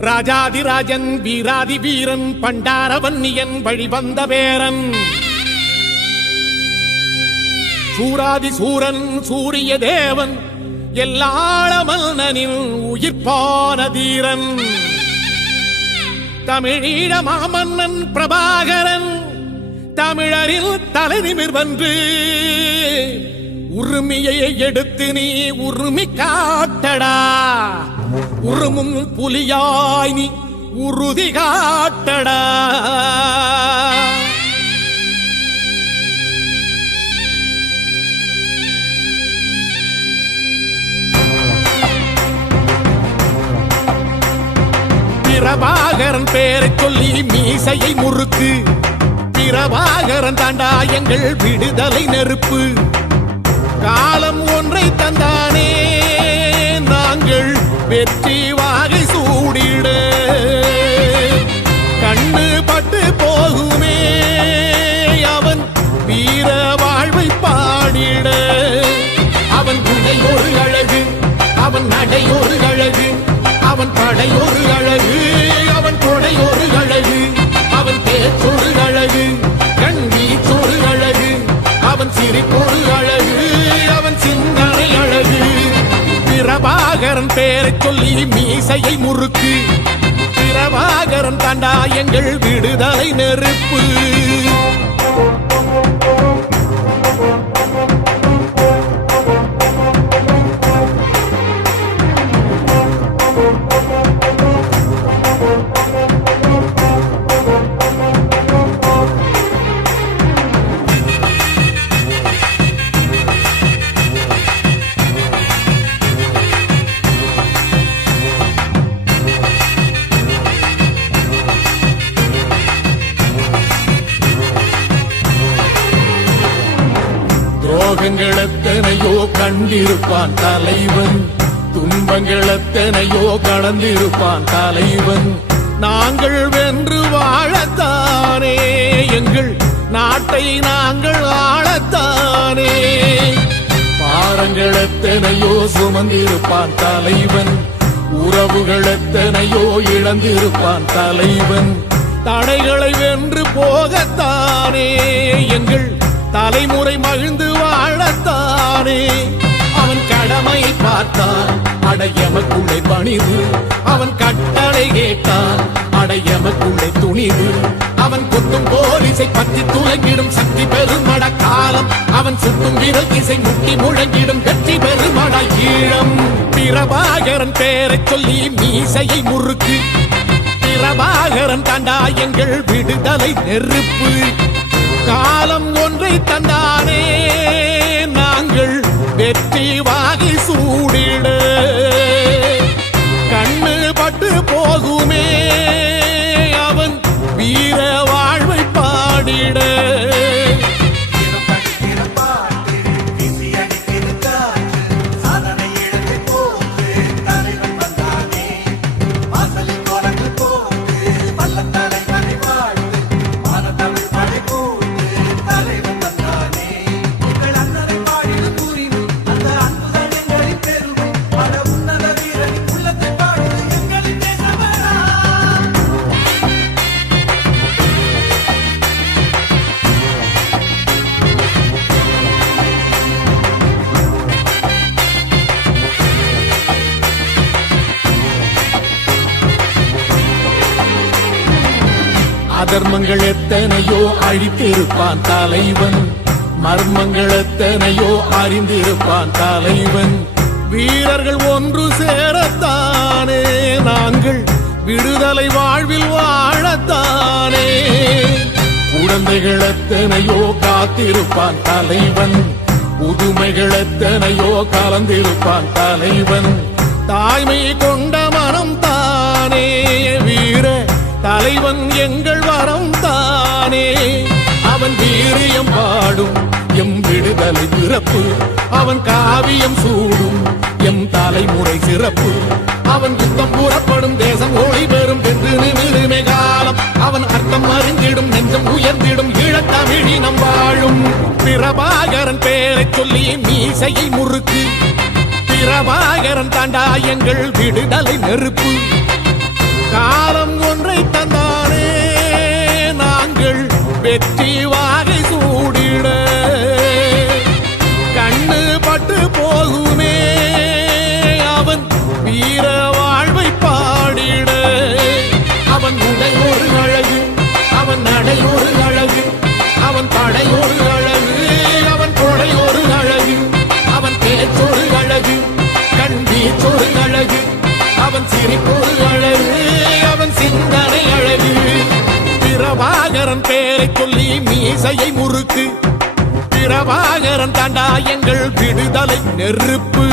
ராஜாதிராஜன் வீராதி வீரன் பண்டாரவன்னியன் வழிவந்த பேரன் சூராதி சூரன் சூரிய தேவன் எல்லாளமன்னனின் உயிர்ப்பான தீரன் தமிழீழ மாமன்னன் பிரபாகரன் தமிழரில் தலைநிமிர் வந்து உரிமையை எடுத்து நீ உரிமை காட்டடா உருமும் புலியாய் நீ உறுதி காட்டடா. பிரபாகரன் பேரை சொல்லி மீசையை முறுக்கு பிரபாகரன் தாண்டா எங்கள் விடுதலை நெருப்பு காலம் ஒன்றை தந்தானே நாங்கள் வெற்றி வாகை சூடிட கண்ணு பட்டு போகுமே அவன் வீர வாழ்வை பாடிட அவன் குடை ஒரு அழகு அவன் நடை ஒரு அழகு அவன் படை ஒரு அழகு அவன் கொடை ஒரு அழகு அவன் பேச்சொரு அழகு கண் வீச்சொரு அழகு அவன் சிரிப்பொரு அழகு அவன் சிந்தனை அழகு பிரபாகரன் பேரை சொல்லி மீசையை முறுக்கு பிரபாகரன் தாண்டா எங்கள் விடுதலை நெருப்பு. துரோகங்கள் எத்தனையோ கண்டிருப்பான் தலைவன் துன்பங்கள் எத்தனையோ கடந்திருப்பான் தலைவன் நாங்கள் வென்று வாழத்தானே எங்கள் நாட்டை நாங்கள் ஆளத்தானே பாரங்கள் எத்தனையோ சுமந்திருப்பான் தலைவன் உறவுகள் எத்தனையோ இழந்திருப்பான் தலைவன் தடைகளை வென்று போகத்தானே எங்கள் தலைமுறை மகிழ்ந்து வாழத்தானே அவன் கடமையை பார்த்தான் அடையமக்குள்ளே பணிவு அவன் கட்டளை கேட்டான் அடையமக்குள்ளே துணிவு அவன் கொத்தும் போரிசை பற்றி துலங்கிடும் சக்தி பெருமட காலம் அவன் சுட்டும் விரல் இசை முட்டி முழங்கிடும் வெற்றி பெருமட ஈழம். பிரபாகரன் பேரை சொல்லி மீசையை முறுக்கு பிரபாகரன் தாண்டா எங்கள் விடுதலை நெருப்பு காலம் ஒன்றை தந்தானே நாங்கள் வெற்றி வாகை சூடிட கண்ணு பட்டு போகுமே அவன் வீர வாழ்வை பாடிட அதர்மங்கள் எத்தனையோ அழித்திருப்பான் தலைவன் மர்மங்கள் எத்தனையோ அறிந்திருப்பான் தலைவன் வீரர்கள் ஒன்று சேரத்தானே நாங்கள் விடுதலை வாழ்வில் வாழத்தானே குழந்தைகள் எத்தனையோ காத்திருப்பான் தலைவன் புதுமைகள் எத்தனையோ கலந்திருப்பான் தலைவன் தாய்மை கொண்ட மனம் தானே வீர தலைவன் எங்கள் வரம் தானே அவன் வீரியம் பாடும் எம் விடுதலை பிறப்பு அவன் காவியம் சூடும் எம் தலைமுறை சிறப்பு அவன் யுத்தம் கூறப்படும் தேசம் ஒளி பெறும் என்று நிமிருமே காலம் அவன் அர்த்தம் அறிந்திடும் நெஞ்சம் உயர்ந்திடும் ஈழத்தமிழினம் வாழும். பிரபாகரன் பேரை சொல்லி மீசையை முறுக்கு பிரபாகரன் தாண்டா எங்கள் விடுதலை நெருப்பு. காலம் ஒன்றை தந்தானே நாங்கள் வெற்றி வாகை சூடிட. கண்ணு பட்டு போகுமே அவன் வீர வாழ்வை பாடிட. அவன் உடை ஒரு அழகு, அவன் நடை ஒரு அழகு, அவன் படை ஒரு அழகு, அவன் கொடை ஒரு அழகு, அவன் பேச்சொரு அழகு, கண் வீச்சொரு அழகு, அவன் சிரிப்பொரு அழகு, அவன் சிந்தனை அழகு. பிரபாகரன் பேரை சொல்லி மீசையை முறுக்கு. பிரபாகரன் தாண்டா எங்கள் விடுதலை நெருப்பு.